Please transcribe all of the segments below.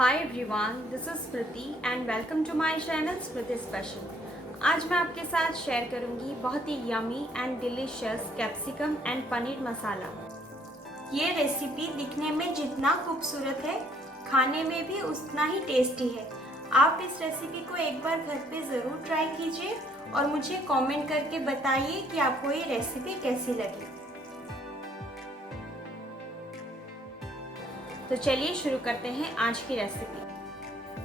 Hi everyone, this is Smriti and welcome to my channel Smriti special. आज मैं आपके साथ शेयर करूंगी बहुत ही yummy and delicious capsicum and paneer masala. ये रेसिपी दिखने में जितना खूबसूरत है, खाने में भी उतना ही टेस्टी है। आप इस रेसिपी को एक बार घर पे ज़रूर ट्राई कीजिए और मुझे कमेंट करके बताइए कि आपको ये रेसिपी कैसी लगी। तो चलिए शुरू करते हैं आज की रेसिपी।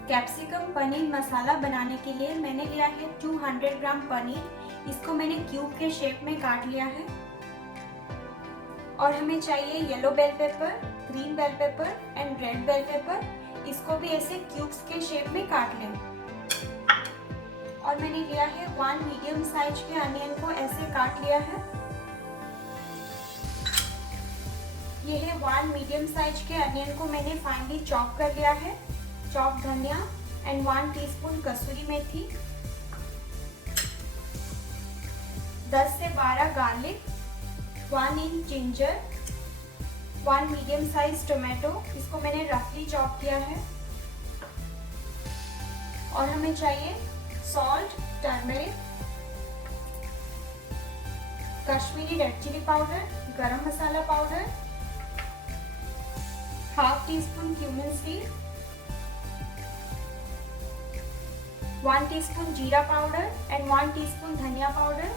कैप्सिकम पनीर मसाला बनाने के लिए मैंने लिया है 200 ग्राम पनीर। इसको मैंने क्यूब के शेप में काट लिया है। और हमें चाहिए yellow ballot paper, green ballot paper and red ballot paper. इसको भी ऐसे क्यूब्स के शेप में काट लें। और मैंने लिया है 1 मीडियम साइज के अनियन को ऐसे काट लिया है। ये है 1 मीडियम साइज के अनियन को मैंने फाइनली चॉप कर लिया है। चॉप धनिया एंड 1 टीस्पून कसूरी मेथी, 10 से 12 garlic, 1 inch ginger, 1 medium size tomato, इसको मैंने रफली चॉप किया है। और हमें चाहिए salt, turmeric, Kashmiri red chilli powder, garam masala powder, half teaspoon cumin seed, 1 teaspoon जीरा पाउडर एंड 1 टीस्पून धनिया पाउडर,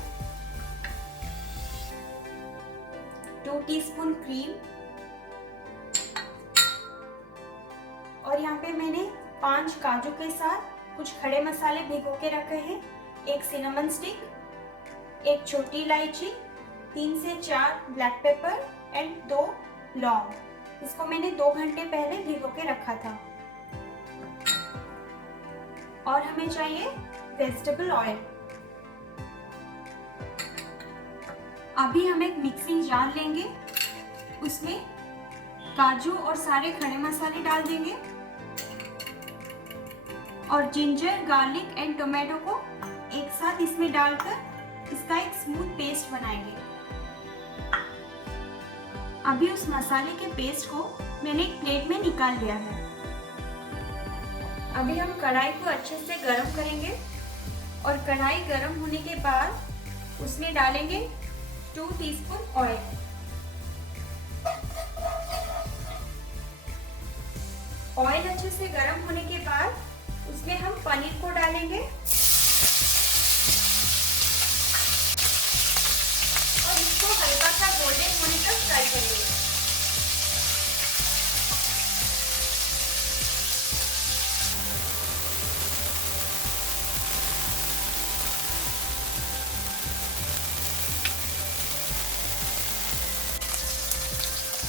2 टीस्पून क्रीम। और यहाँ पे मैंने 5 काजू के साथ कुछ खड़े मसाले भिगो के रखे हैं। 1 सिनेमन स्टिक, 1 छोटी इलायची, 3 से 4 ब्लैक पेपर एंड 2 लौंग। इसको मैंने 2 घंटे पहले भिगो के रखा था। और हमें चाहिए वेजिटेबल ऑयल। अभी हम एक मिक्सिंग जार लेंगे, उसमें काजू और सारे खड़े मसाले डाल देंगे और जिंजर, गार्लिक एंड टोमेटो को एक साथ इसमें डालकर इसका एक स्मूथ पेस्ट बनाएंगे। अभी उस मसाले के पेस्ट को मैंने एक प्लेट में निकाल लिया है। अभी हम कढ़ाई को अच्छे से गरम करेंगे और कढ़ाई गरम होने के बाद उसमें डालेंगे 2 टीस्पून ऑयल। ऑयल अच्छे से गरम होने के बाद उसमें हम पनीर को डालेंगे और इसको हल्का सा गोल्डन होने तक फ्राई करेंगे।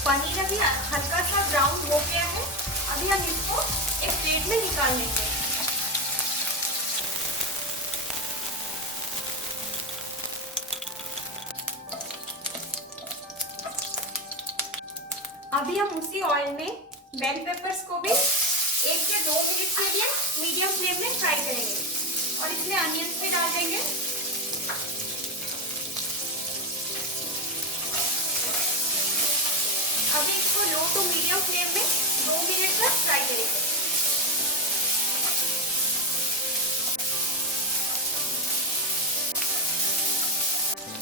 पनीर अभी हल्का सा ब्राउन हो गया है। अभी हम इसको एक प्लेट में निकाल लेंगे। अभी हम उसी ऑयल में बेल पेपर्स को भी 1 से 2 मिनट के लिए मीडियम फ्लेम में फ्राई करेंगे और इसमें अनियंस भी डाल देंगे। अभी इसको लो टू मीडियम फ्लेम में 2 मिनट तक फ्राई करेंगे।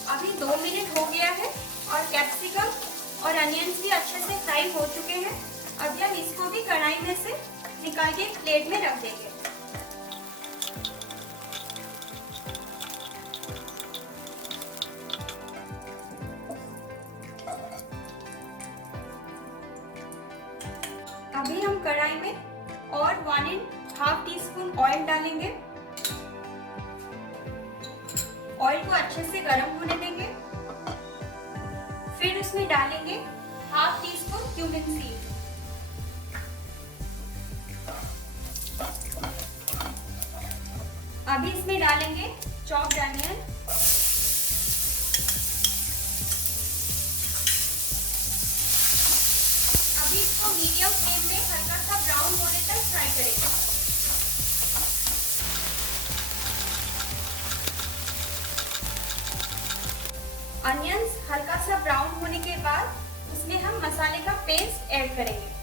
अभी 2 मिनट हो गया है और कैप्सिकम और अनियंस भी अच्छे से फ्राई हो चुके हैं। अभी हम इसको भी कढ़ाई में से निकाल के प्लेट में रख देंगे। अभी हम कढ़ाई में और 1.5 टीस्पून ऑयल डालेंगे। ऑयल को अच्छे से गर्म होने देंगे। फिर उसमें डालेंगे हाफ टीस्पून क्यूमिन सीड। अभी इसमें डालेंगे चॉप्ड अनियन। अभी इसको मीडियम फ्लेम में हल्का सा ब्राउन होने तक फ्राई करेंगे। अनियंस हल्का सा ब्राउन होने के बाद उसमें हम मसाले का पेस्ट ऐड करेंगे।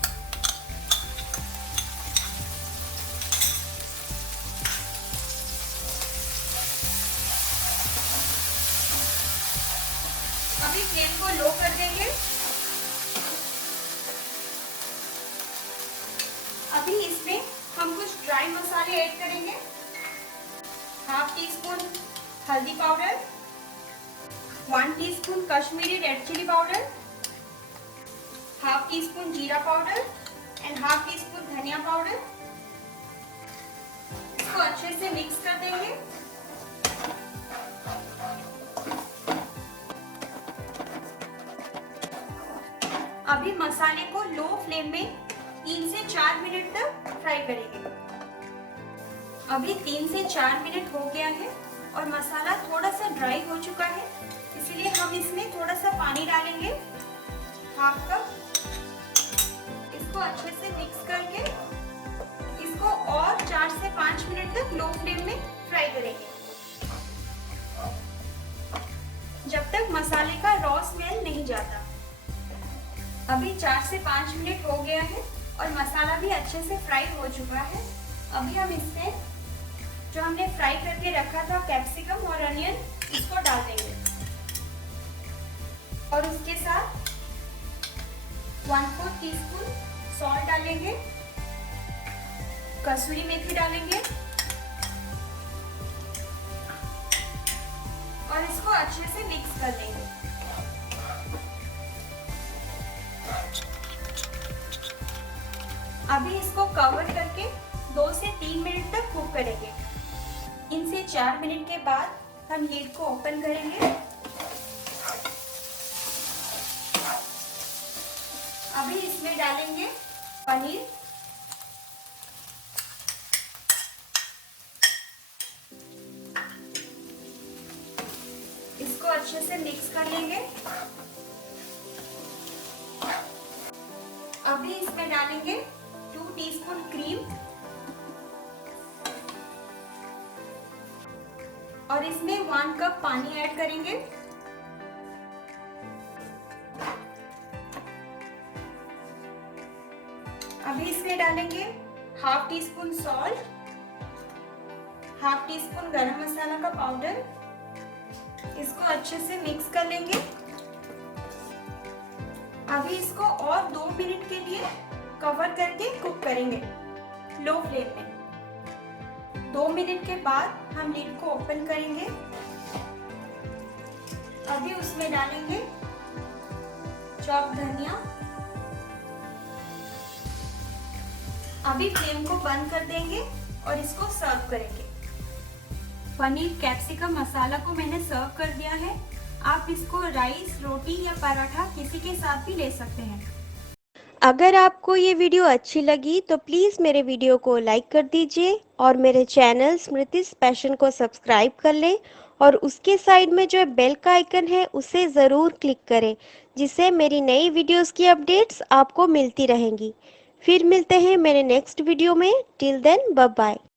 फ्लेम को लो कर देंगे। अभी इसमें हम कुछ ड्राई मसाले ऐड करेंगे। हाफ टी स्पून हल्दी powder, 1 teaspoon Kashmiri red chilli powder, half teaspoon जीरा powder and half teaspoon धनिया पाउडर। इसको अच्छे से मिक्स कर देंगे। अभी मसाले को लो फ्लेम में 3 से 4 मिनट तक फ्राई करेंगे। अभी 3 से 4 मिनट हो गया है और मसाला थोड़ा सा ड्राई हो चुका है, इसीलिए हम इसमें थोड़ा सा पानी डालेंगे, हाफ कप। इसको अच्छे से मिक्स करके इसको और 4 से 5 मिनट तक लो फ्लेम में फ्राई करेंगे, जब तक मसाले का रॉ स्मेल नहीं जाता। अभी 4 से 5 मिनट हो गया है और मसाला भी अच्छे से फ्राई हो चुका है। अभी हम इसमें जो हमने फ्राई करके रखा था कैप्सिकम और अनियन, इसको डाल देंगे और उसके साथ 1/4 टीस्पून सॉल्ट डालेंगे, कसूरी मेथी डालेंगे और इसको अच्छे से मिक्स कर लेंगे। अभी इसको कवर करके 2 से 3 मिनट तक कुक करेंगे। 3 से 4 मिनट के बाद हम लीड को ओपन करेंगे। अभी इसमें डालेंगे पनीर, इसको अच्छे से मिक्स कर लेंगे। अभी इसमें डालेंगे 2 टीस्पून क्रीम और इसमें 1 कप पानी ऐड करेंगे। अभी इसमें डालेंगे half tea spoon salt, half tea spoon गरम मसाला का पाउडर। इसको अच्छे से मिक्स कर लेंगे। अभी इसको और 2 मिनट के लिए कवर करके कुक करेंगे लो फ्लेम में। 2 मिनट के बाद हम लिड को ओपन करेंगे। अभी उसमें डालेंगे चॉप धनिया। अभी फ्लेम को बंद कर देंगे और इसको सर्व करेंगे। पनीर कैप्सिकम मसाला को मैंने सर्व कर दिया है। आप इसको राइस, रोटी या पराठा किसी के साथ भी ले सकते हैं। अगर आपको ये वीडियो अच्छी लगी तो प्लीज़ मेरे वीडियो को लाइक कर दीजिए और मेरे चैनल स्मृतिस पैशन को सब्सक्राइब कर लें और उसके साइड में जो बेल का आइकन है उसे ज़रूर क्लिक करें, जिससे मेरी नई वीडियोस की अपडेट्स आपको मिलती रहेंगी। फिर मिलते हैं मेरे नेक्स्ट वीडियो में। Till then bye bye.